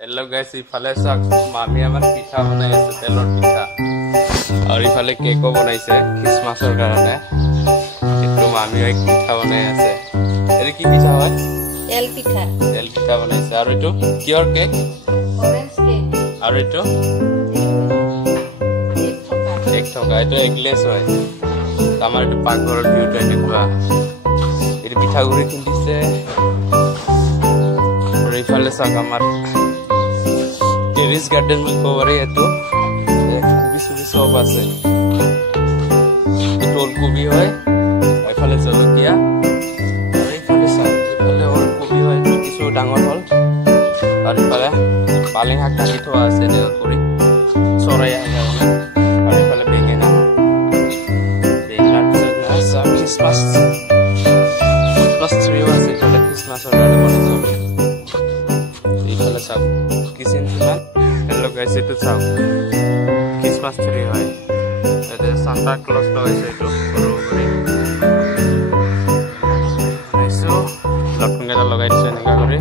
hello guys इफाले साक मामी आमार पिठा बनाई আছে তেলৰ পিঠা আৰু ইফালে কেকো বনাইছে খ্ৰীষ্টমাছৰ কাৰণে এটো মামি এক পিঠা বনাই আছে এৰি কি পিঠা হয় তেল পিঠা বনাইছে আৰু এটো কিহৰ কেক অৰেঞ্জ কেক আৰু এটো কেক থকা এটো এগলেছ হয় আমাৰ এটো পাকঘৰৰ ভিউটো এনেকুৱা এৰি পিঠা গুৰি কিনিছে আৰু ইফালে সাক আমাৰ टेरिस गार्डन में कोवरे है तो कुबी सब আছে टोल कुबी হয় এফালে জলকিয়া আৰু এফালে সাত এফালে ওৰ কুবি হয় কিছু ডাঙৰ হল আৰু এফালে পালেং শাক কাটি থোৱা আছে দেখা কৰি চৰাই আহে আৰু এফালে বেঙেনা সব খ্ৰীষ্টমাছ ট্ৰি আছে এফালে খ্ৰীষ্টমাছৰ কাৰণে বনাইছে এফালে সব কিচেন কিমান हेलो गाइस इतो চাও ক্রিসমাস ট্রি হয় এতে সান্তা ক্লজ লাগাইছে এটো বড় করে আইসো লটকনটা লাগাই দিছে এনেকা করে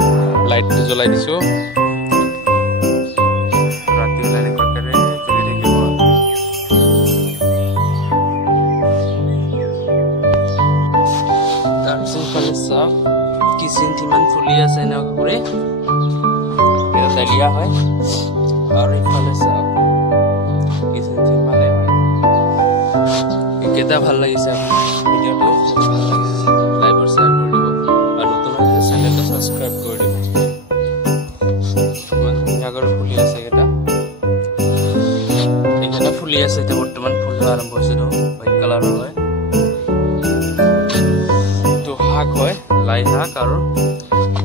লাইট জ্বলাই দিছো রাতি লাইট করে জ্বলি থাকিব তারপর ফালে সব কিচেন কিমান ফুলি আছে এনেকা করে এটা দালিয়া হয় और इफाले सब किसन थी माले হয় কেটা ভাল লাগিছে ভিডিওটো ভাল লাগিছে লাইক আৰু শেয়াৰ কৰি দিব আৰু নতুন হলে চ্যানেলটো সাবস্ক্ৰাইব কৰি দিব আগৰ ফুলি আছে এটা ফুলি আছে এটা বৰ্তমান ফুল আৰম্ভ হৈছে তো হোৱাইট কালাৰৰ হয় তো শাক হয় লাই শাক আৰু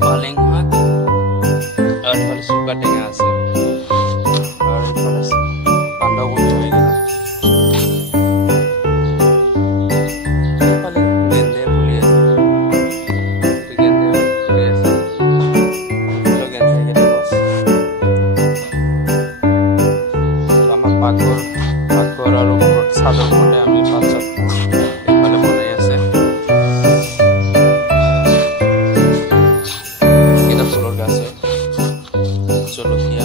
পালেং শাক আৰু ইফালে সুকা টেঙা আছে পাকঘৰ আৰু চাদৰ মতে আমি পাঁচটা এফালে বনাই আছে এটা ফুলৰ গাছ জলকীয়া